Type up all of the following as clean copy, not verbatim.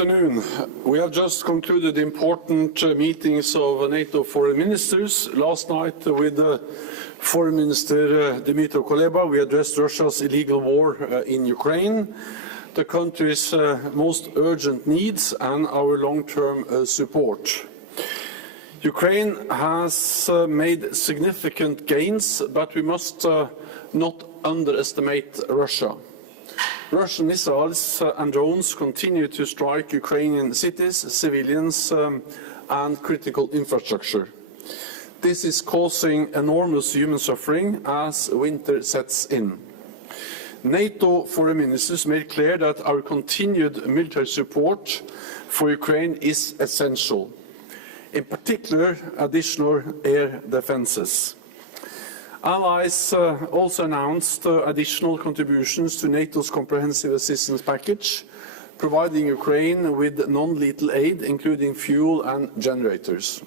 afternoon. We have just concluded important meetings of NATO foreign ministers. Last night with Foreign Minister Dmytro Kuleba, we addressed Russia's illegal war in Ukraine, the country's most urgent needs and our long-term support. Ukraine has made significant gains, but we must not underestimate Russia. Russian missiles and drones continue to strike Ukrainian cities, civilians and critical infrastructure. This is causing enormous human suffering as winter sets in. NATO foreign ministers made clear that our continued military support for Ukraine is essential, in particular additional air defences. Allies also announced additional contributions to NATO's comprehensive assistance package, providing Ukraine with non-lethal aid, including fuel and generators.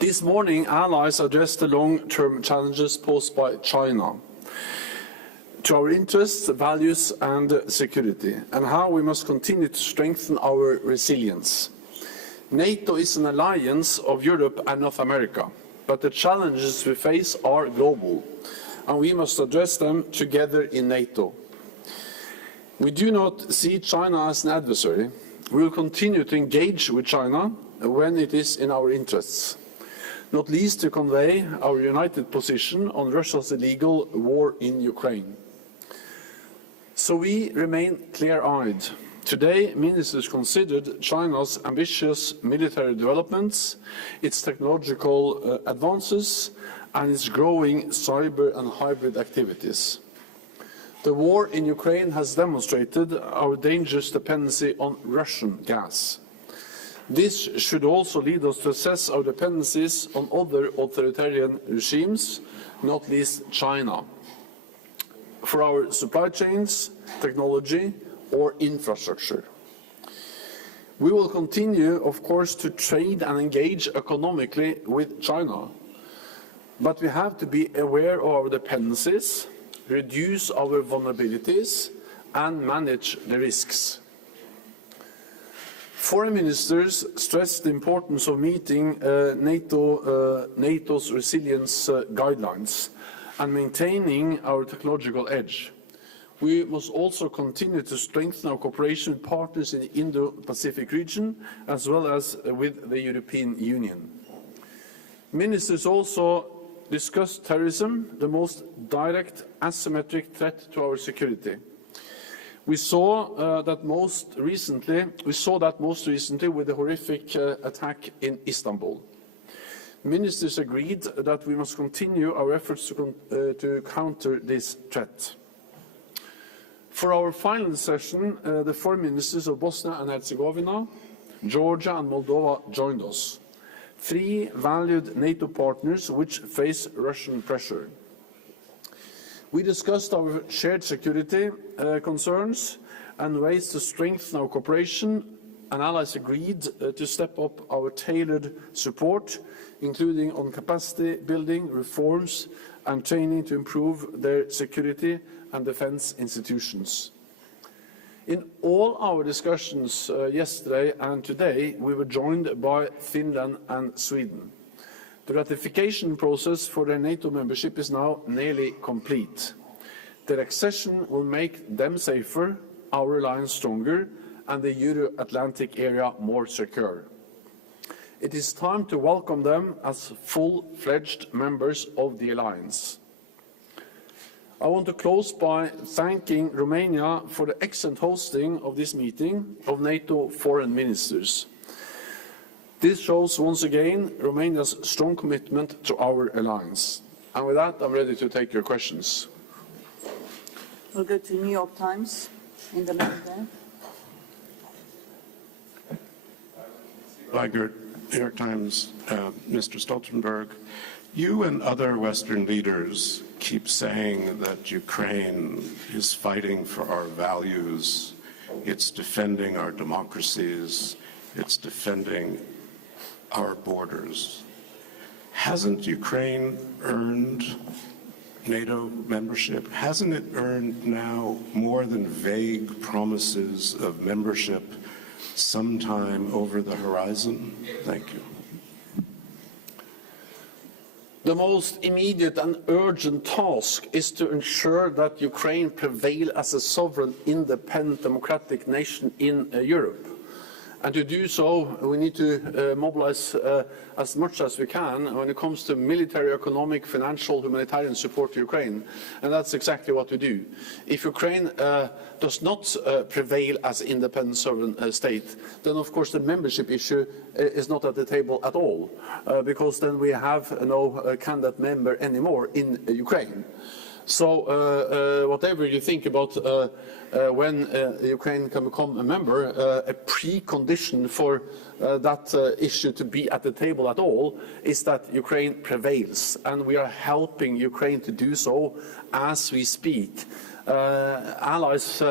This morning, allies addressed the long-term challenges posed by China to our interests, values and security, and how we must continue to strengthen our resilience. NATO is an alliance of Europe and North America, but the challenges we face are global, and we must address them together in NATO. We do not see China as an adversary. We will continue to engage with China when it is in our interests, not least to convey our united position on Russia's illegal war in Ukraine. So we remain clear-eyed. Today, ministers considered China's ambitious military developments, its technological advances, and its growing cyber and hybrid activities. The war in Ukraine has demonstrated our dangerous dependency on Russian gas. This should also lead us to assess our dependencies on other authoritarian regimes, not least China, for our supply chains, technology, or infrastructure. We will continue, of course, to trade and engage economically with China, but we have to be aware of our dependencies, reduce our vulnerabilities, and manage the risks. Foreign ministers stressed the importance of meeting NATO's resilience guidelines and maintaining our technological edge. We must also continue to strengthen our cooperation with partners in the Indo-Pacific region, as well as with the European Union. Ministers also discussed terrorism, the most direct asymmetric threat to our security. We saw that most recently with the horrific attack in Istanbul. Ministers agreed that we must continue our efforts to counter this threat. For our final session, the foreign ministers of Bosnia and Herzegovina, Georgia and Moldova joined us, three valued NATO partners which face Russian pressure. We discussed our shared security concerns and ways to strengthen our cooperation, and allies agreed to step up our tailored support, including on capacity building, reforms and training to improve their security and defence institutions. In all our discussions yesterday and today, we were joined by Finland and Sweden. The ratification process for their NATO membership is now nearly complete. Their accession will make them safer, our alliance stronger, and the Euro-Atlantic area more secure. It is time to welcome them as full-fledged members of the alliance. I want to close by thanking Romania for the excellent hosting of this meeting of NATO foreign ministers. This shows once again Romania's strong commitment to our alliance. And with that, I'm ready to take your questions. We'll go to New York Times in the middle there. New York Times, Mr. Stoltenberg, you and other Western leaders keep saying that Ukraine is fighting for our values, it's defending our democracies, it's defending our borders. Hasn't Ukraine earned NATO membership? Hasn't it earned now more than vague promises of membership sometime over the horizon? Thank you. The most immediate and urgent task is to ensure that Ukraine prevails as a sovereign, independent, democratic nation in Europe. And to do so, we need to mobilize as much as we can when it comes to military, economic, financial, humanitarian support to Ukraine. And that's exactly what we do. If Ukraine does not prevail as an independent sovereign state, then of course the membership issue is not at the table at all, because then we have no candidate member anymore in Ukraine. So whatever you think about when Ukraine can become a member, a precondition for that issue to be at the table at all is that Ukraine prevails, and we are helping Ukraine to do so as we speak. Allies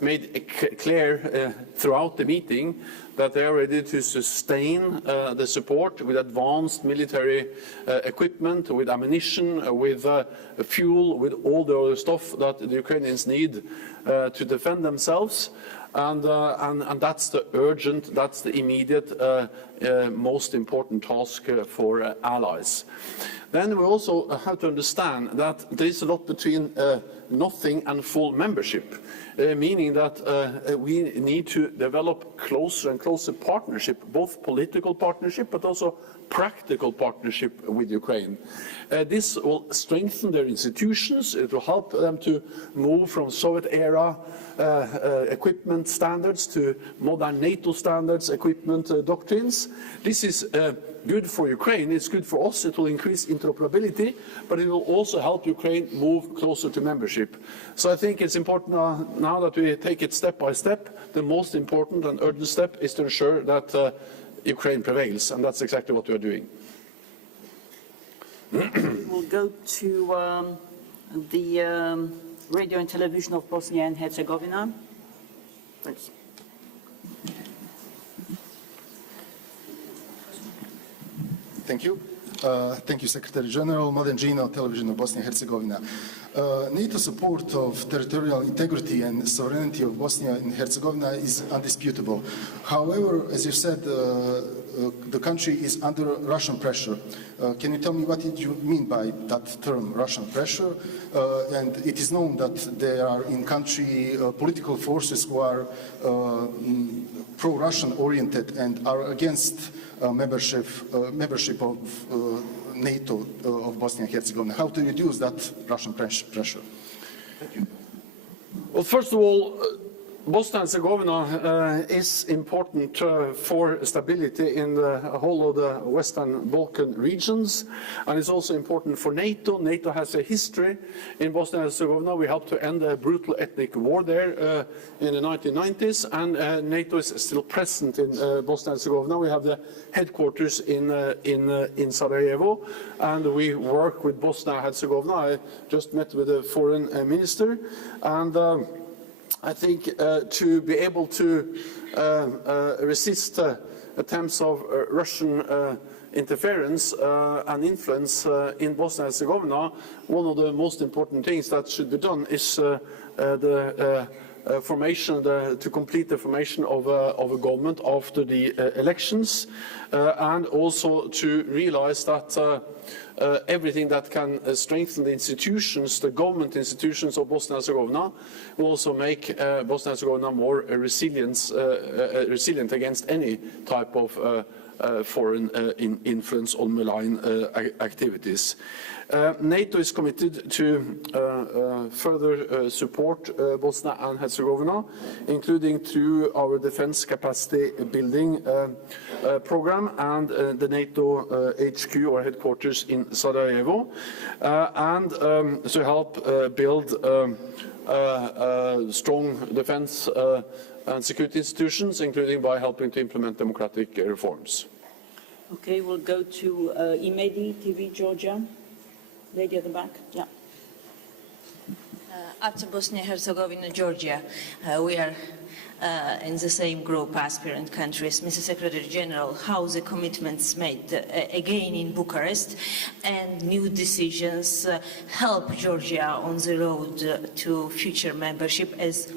made it clear throughout the meeting that they are ready to sustain the support with advanced military equipment, with ammunition, with fuel, with all the other stuff that the Ukrainians need to defend themselves. And that's the urgent, that's the immediate, most important task for allies. Then we also have to understand that there is a lot between nothing and full membership, meaning that we need to develop closer and closer partnership, both political partnership but also practical partnership with Ukraine. This will strengthen their institutions. It will help them to move from Soviet-era equipment standards to modern NATO standards, equipment doctrines. This is good for Ukraine, it's good for us, it will increase interoperability, but it will also help Ukraine move closer to membership. So I think it's important now that we take it step by step. The most important and urgent step is to ensure that Ukraine prevails, and that's exactly what we are doing. We'll go to the radio and television of Bosnia and Herzegovina. Thanks. Thank you. Thank you, Secretary General. Mladen Đina, Television of Bosnia and Herzegovina. NATO support of territorial integrity and sovereignty of Bosnia and Herzegovina is undisputable. However, as you said, the country is under Russian pressure. Can you tell me what did you mean by that term, Russian pressure? And it is known that there are in country political forces who are pro-Russian oriented and are against membership of NATO of Bosnia and Herzegovina. How to reduce that Russian pressure? Thank you. Well, first of all, Bosnia and Herzegovina is important for stability in the whole of the Western Balkan regions, and it's also important for NATO. NATO has a history in Bosnia and Herzegovina. We helped to end a brutal ethnic war there in the 1990s, and NATO is still present in Bosnia and Herzegovina. We have the headquarters in Sarajevo, and we work with Bosnia and Herzegovina. I just met with the foreign minister, and I think to be able to resist attempts of Russian interference and influence in Bosnia and Herzegovina, one of the most important things that should be done is the formation, to complete the formation of a government after the elections, and also to realize that everything that can strengthen the institutions, the government institutions of Bosnia and Herzegovina, will also make Bosnia and Herzegovina more resilient against any type of foreign influence or malign activities. NATO is committed to further support Bosnia and Herzegovina, including through our defense capacity building program and the NATO HQ or headquarters in Sarajevo, and to help build strong defense and security institutions, including by helping to implement democratic reforms. Okay, we'll go to Imedi TV, Georgia. Lady at the back, yeah. After Bosnia and Herzegovina, Georgia, we are in the same group, aspirant countries. Mr. Secretary General, how the commitments made again in Bucharest and new decisions help Georgia on the road to future membership, as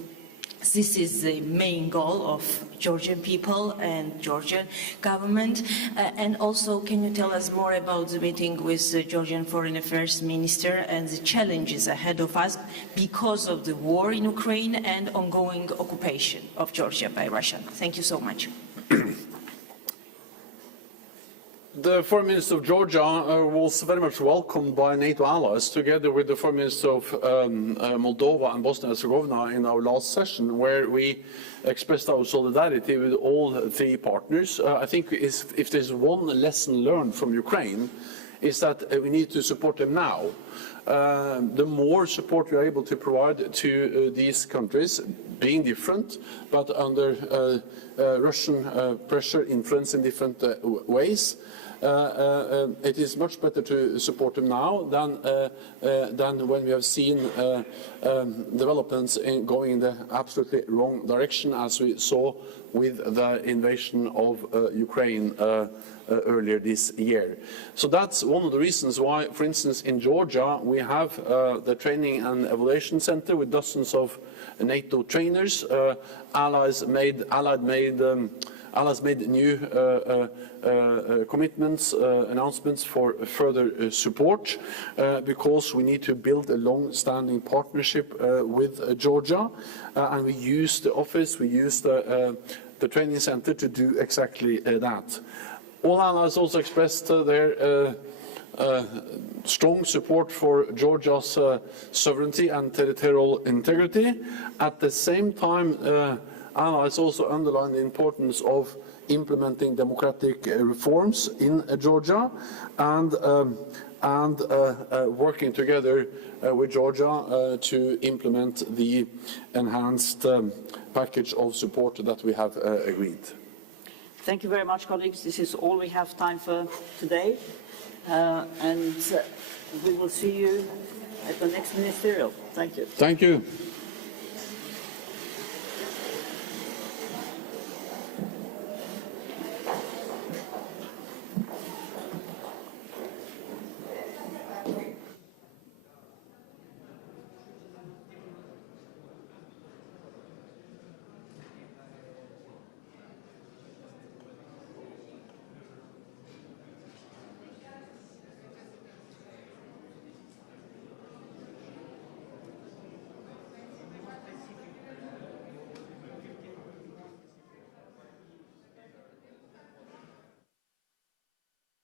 This is the main goal of Georgian people and Georgian government. And also, can you tell us more about the meeting with the Georgian Foreign Affairs Minister and the challenges ahead of us because of the war in Ukraine and ongoing occupation of Georgia by Russia? Thank you so much. The Foreign Minister of Georgia was very much welcomed by NATO allies, together with the Foreign Minister of Moldova and Bosnia and Herzegovina in our last session, where we expressed our solidarity with all three partners. I think if there's one lesson learned from Ukraine, is that we need to support them now. The more support we are able to provide to these countries, being different, but under Russian pressure, influence in different ways, it is much better to support them now than when we have seen developments going in the absolutely wrong direction, as we saw with the invasion of Ukraine earlier this year. So that's one of the reasons why, for instance, in Georgia, we have the Training and Evaluation Center with dozens of NATO trainers. Allies made new commitments, announcements for further support, because we need to build a long-standing partnership with Georgia, and we use the office, we use the training center to do exactly that. All allies also expressed their strong support for Georgia's sovereignty and territorial integrity. At the same time, allies also underline the importance of implementing democratic reforms in Georgia and working together with Georgia to implement the enhanced package of support that we have agreed. Thank you very much, colleagues. This is all we have time for today. And we will see you at the next ministerial. Thank you. Thank you.